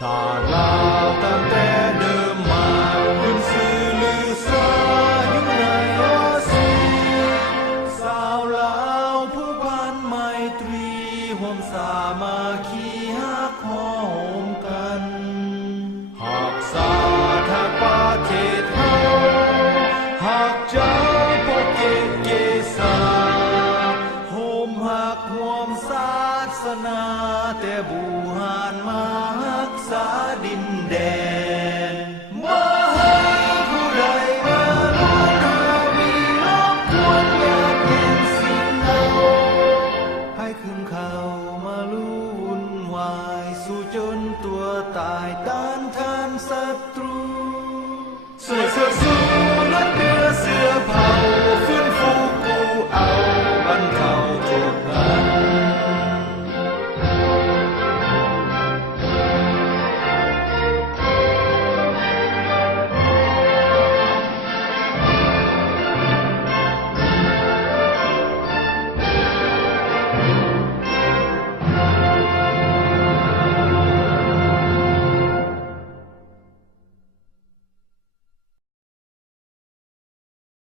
ศาสนาตั้งแต่เดิมมาขึ้นสื่อลือสาอยู่ในอาซีสาวลาวผู้พันไมตรีห่วมสามัคคีฮักหอมกันหากสาทาประเทศเฮาหากเจ้าพวกเกตเกษาโฮมหักห่วมศาสนาแต่บูหานมารักษาดินแดน